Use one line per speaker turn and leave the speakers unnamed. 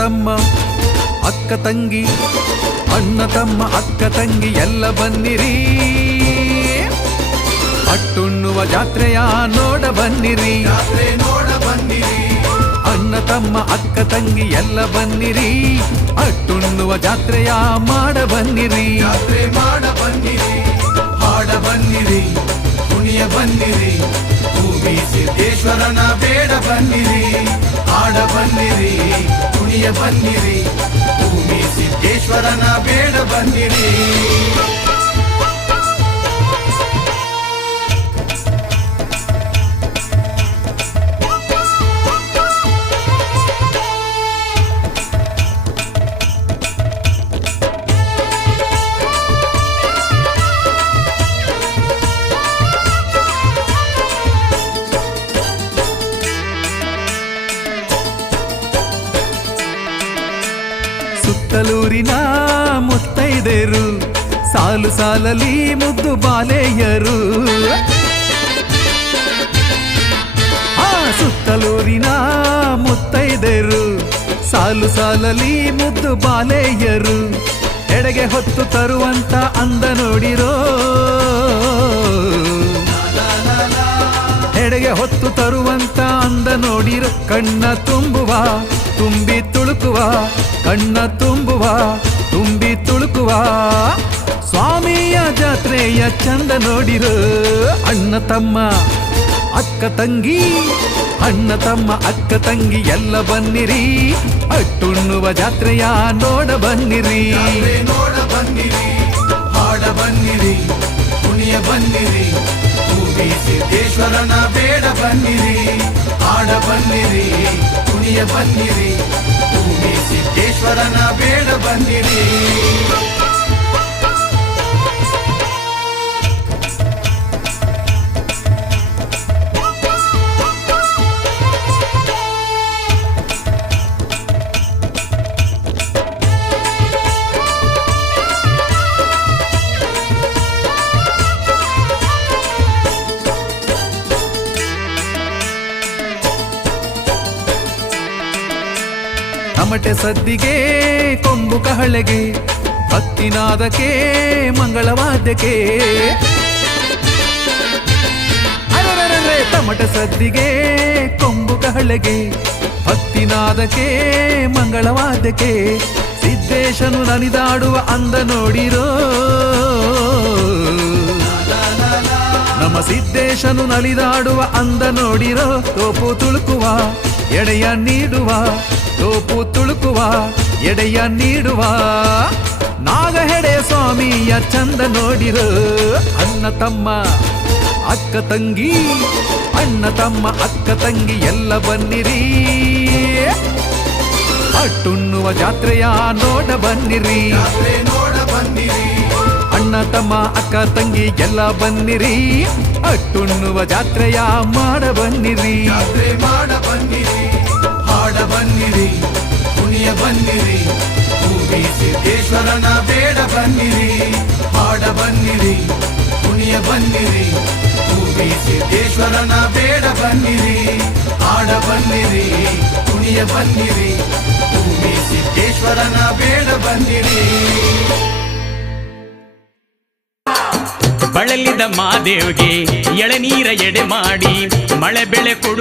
ತಮ್ಮ, ಅಕ್ಕ ತಂಗಿ, ಅಣ್ಣ ತಮ್ಮ, ಅಕ್ಕ ತಂಗಿ ಎಲ್ಲ ಬನ್ನಿರಿ. ಅಟ್ಟುಣ್ಣುವ ಜಾತ್ರೆಯ ನೋಡ ಬನ್ನಿರಿ.
ನೋಡ ಬನ್ನಿರಿ
ಅಣ್ಣ ತಮ್ಮ, ಅಕ್ಕ ತಂಗಿ ಎಲ್ಲ ಬನ್ನಿರಿ. ಅಟ್ಟುಣ್ಣುವ ಜಾತ್ರೆಯ ಮಾಡ ಬನ್ನಿರಿ.
ಮಾಡ ಬನ್ನಿರಿ ಹಾಡ ಬನ್ನಿರಿ, ಕುಣಿಯ ಬನ್ನಿರಿ ಭೂಮಿ ಸಿದ್ದೇಶ್ವರನ ಬೇಡ ಬನ್ನಿರಿ. ಹಾಡ ಬನ್ನಿರಿ ಕುಣಿಯ ಬನ್ನಿರಿ. ಭೂಮಿ ಸಿದ್ದೇಶ್ವರನ ಬೇಡ ಬನ್ನಿರಿ.
ಸುತ್ತಲೂರಿನ ಮುತ್ತೈದೆರು, ಸಾಲು ಸಾಲಲಿ ಮುದ್ದು ಬಾಲೆಯರು. ಆ ಸುತ್ತಲೂರಿನ ಮುತ್ತೈದೆರು, ಸಾಲು ಸಾಲಲಿ ಮುದ್ದು ಬಾಲೆಯರು. ಎಡೆಗೆ ಹೊತ್ತು ತರುವಂತ ಅಂದ ನೋಡಿರೋ. ಎಡೆಗೆ ಹೊತ್ತು ತರುವಂತ ಅಂದ ನೋಡಿರೋ. ಕಣ್ಣ ತುಂಬುವ, ತುಂಬಿ ತುಳುಕುವ ಕಣ್ಣ ತುಂಬುವ, ತುಂಬಿ ತುಳುಕುವ ಸ್ವಾಮಿಯ ಜಾತ್ರೆಯ ಚಂದ ನೋಡಿರೋ. ಅಣ್ಣ ತಮ್ಮ ಅಕ್ಕ ತಂಗಿ, ಅಣ್ಣ ತಮ್ಮ ಅಕ್ಕ ತಂಗಿ ಎಲ್ಲ ಬನ್ನಿರಿ. ಅಟ್ಟುಣ್ಣುವ ಜಾತ್ರೆಯ ನೋಡ ಬನ್ನಿರಿ.
ನೋಡ ಬನ್ನಿರಿ, ಹಾಡ ಬನ್ನಿರಿ ಕುಣಿಯ ಬನ್ನಿರಿ ಭೂಮಿ ಸಿದ್ದೇಶ್ವರನ ಬೇಡ ಬನ್ನಿರಿ. ಹಾಡ ಬನ್ನಿರಿ ಕುಣಿಯ ಬನ್ನಿರಿ ಸಿದ್ದೇಶ್ವರನ ಬೇಡ ಬನ್ನಿರಿ
ತಮಟೆ ಸದ್ದಿಗೆ ಕೊಂಬು ಕಹಳೆಗೆ ಭಕ್ತಿನಾದಕ್ಕೆ ಮಂಗಳವಾದ್ಯಕ್ಕೆ. ಅರೆರೆರೆರೆ, ತಮಟೆ ಸದ್ದಿಗೆ ಕೊಂಬು ಕಹಳೆಗೆ ಭಕ್ತಿನಾದಕ್ಕೆ ಮಂಗಳವಾದ್ಯಕ್ಕೆ. ಸಿದ್ದೇಶನು ನನಿದಾಡುವ ಅಂದ ನೋಡಿರೋ. ನಮ್ಮ ಸಿದ್ದೇಶನು ನಲಿದಾಡುವ ಅಂದ ನೋಡಿರೋ. ತೋಪು ತುಳುಕುವ ಎಡೆಯ ನೀಡುವ. ತೋಪು ತುಳುಕುವ, ಎಡೆಯ ನೀಡುವ. ನಾಗಹೆಡೆ ಸ್ವಾಮಿಯ ಚಂದ ನೋಡಿರೋ. ಅಣ್ಣ ತಮ್ಮ, ಅಕ್ಕ ತಂಗಿ, ಅಣ್ಣ ತಮ್ಮ, ಅಕ್ಕ ತಂಗಿ ಎಲ್ಲ ಬನ್ನಿರಿ. ಅಟ್ಟುಣ್ಣುವ ಜಾತ್ರೆಯ ನೋಡ ಬನ್ನಿರಿ. ಅಣ್ಣ ತಮ್ಮ, ಅಕ್ಕ ತಂಗಿ ಎಲ್ಲ ಬನ್ನಿರಿ. ಅಟ್ಟುಣ್ಣುವ ಜಾತ್ರೆಯ ಮಾಡ ಬನ್ನಿರಿ
ಮಾಡ ಬನ್ನಿರಿ. ಹಾಡ ಬನ್ನಿರಿ ಕುಣಿಯ ಬನ್ನಿರಿ ಭೂಮಿ ಸಿದ್ದೇಶ್ವರನ ಬೇಡ ಬನ್ನಿರಿ. ಹಾಡ ಬನ್ನಿರಿ ಕುಣಿಯ ಬನ್ನಿರಿ ಭೂಮಿ ಸಿದ್ದೇಶ್ವರನ ಬೇಡ ಬನ್ನಿರಿ. ಆಡ ಬನ್ನಿರಿ ಕುಣಿಯ ಬನ್ನಿರಿ ಭೂಮಿ ಸಿದ್ದೇಶ್ವರನ ಬೇಡ ಬನ್ನಿರಿ.
ಬಳಲಿದ ಮಾದೇವ್ಗೆ ಎಳನೀರ ಎಡೆ ಮಾಡಿ, ಮಳೆ ಬೆಳೆ ಕೊಡು